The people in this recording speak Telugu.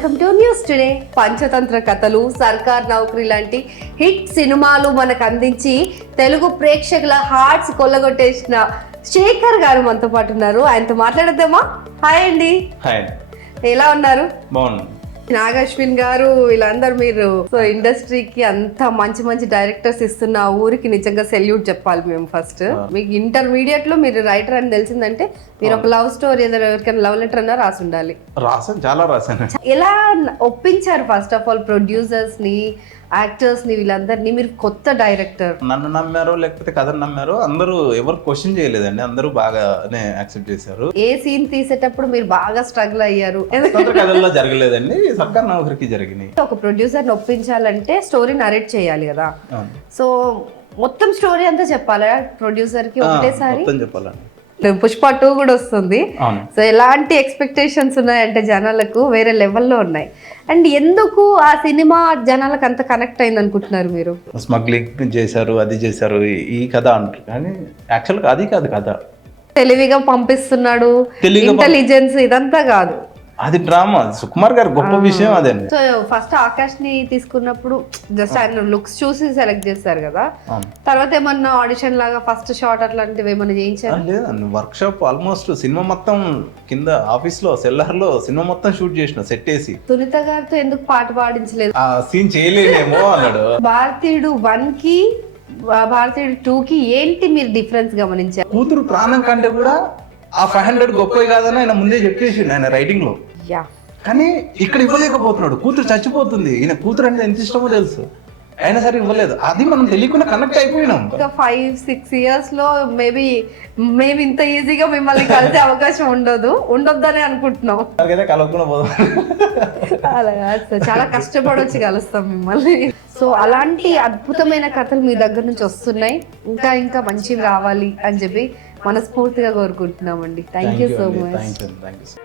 Welcome to news today. Panchatantra కథలు, సర్కార్ నౌకరీ లాంటి హిట్ సినిమాలు మనకు అందించి తెలుగు ప్రేక్షకుల హార్ట్స్ కొల్లగొట్టేసిన శేఖర్ గారు మనతో పాటు ఉన్నారు. ఆయనతో మాట్లాడద్దామా? హాయ్ అండి. హాయ్, ఎలా ఉన్నారు? బాగున్నాను. నాగశ్విన్ గారు వీళ్ళందరూ మీరు సో ఇండస్ట్రీకి అంత మంచి మంచి డైరెక్టర్స్ ఇస్తున్న ఆ ఊరికి నిజంగా సెల్యూట్ చెప్పాలి మేము. ఫస్ట్ మీకు ఇంటర్మీడియట్ లో మీరు రైటర్ అని తెలిసిందంటే మీరు ఒక లవ్ స్టోరీ ఏదో ఎవరికైనా లవ్ లెటర్ అన్నా రాసి ఉండాలి. రాసాను, చాలా రాశాను. ఎలా ఒప్పించారు ఫస్ట్ ఆఫ్ ఆల్ ప్రొడ్యూసర్స్ ని, యాక్టర్స్ ని, వీళ్ళందరినీ? మీరు కొత్త డైరెక్టర్, నన్ను నమ్మారో లేకపోతే కథను నమ్మారో అందరూ ఎవరు క్వశ్చన్ చేయలేదండి, అందరూ బాగానే యాక్సెప్ట్ చేశారు. ఏ సీన్ తీసేటప్పుడు మీరు బాగా స్ట్రగుల్ అయ్యారు? కథల్లో జరగలేదండి, సర్కార్ నౌకరికి జరిగినాయి. ఒక ప్రొడ్యూసర్ ని ఒప్పించాలంటే స్టోరీ నరేట్ చేయాలి కదా. సో మొత్తం స్టోరీ అంతా చెప్పాలా ప్రొడ్యూసర్ కి ఒకటేసారి? మొత్తం చెప్పాలండి. పుష్ప 2 కూడా వస్తుంది. సో ఎలాంటి ఎక్స్పెక్టేషన్స్ ఉన్నాయంటే జనాలకు వేరే లెవెల్లో ఉన్నాయి. అండ్ ఎందుకు ఆ సినిమా జనాలకు అంత కనెక్ట్ అయింది అనుకుంటున్నారు మీరు? స్మగ్లింగ్ చేశారు, అది చేశారు, ఈ కథ అంటారు, కానీ యాక్చువల్గా అది కాదు కథ. తెలివిగా పంపిస్తున్నాడు, ఇంటెలిజెన్స్ ఇదంతా కాదు, అది డ్రామా. సుకుమార్ గారు గొప్ప విషయం అదండి. సో ఫస్ట్ ఆకాష్ ని తీసుకున్నప్పుడు జస్ట్ ఆయన లుక్స్ చూసి సెలెక్ట్ చేస్తారు కదా, తర్వాత ఏమన్నా ఆడిషన్ లాగా ఫస్ట్ షాట్ అట్లాంటివి ఏమన్నా చేయించారు? లేదండి, వర్క్ షాప్ ఆల్మోస్ట్ సినిమా మొత్తం కింద ఆఫీస్ లో సెల్లర్ లో సినిమా మొత్తం షూట్ చేసిన, సెట్ వేసి. సునీత గారితో ఎందుకు పాట పాడించలేదు? ఆ సీన్ చేయలేమో అన్నాడు. భారతీయుడు 1 కి భారతీయుడు 2 కి ఏంటి మీరు డిఫరెన్స్ గమనించారు? కూతురు ప్రాణం కంటే కూడా ఆ 500 గొప్పవి కాదని ఆయన ముందే చెప్పేసి ఆయన రైటింగ్ లో. కానీ ఇక్కడ ఇవ్వలేకపోతున్నాడు, కూతురు చచ్చిపోతుంది, ఈయన కూతురు అంటే ఎంత ఇష్టమో తెలుసు, అయినా సరే ఇవ్వలేదు. అది మనం తెలియకుండా కనెక్ట్ అయిపోయినాం. ఇంకా 5-6 ఇయర్స్ లో మేబీ మేము ఇంత ఈజీగా మిమ్మల్ని కలిసే అవకాశం ఉండొద్దని అనుకుంటున్నాం. కలవకుండా పోదాం, అలా కాదు సార్, చాలా కష్టపడొచ్చి కలుస్తాం మిమ్మల్ని. సో అలాంటి అద్భుతమైన కథలు మీ దగ్గర నుంచి వస్తున్నాయి, ఇంకా ఇంకా మంచివి రావాలి అని చెప్పి మనస్ఫూర్తిగా కోరుకుంటున్నామండి. Thank you so much.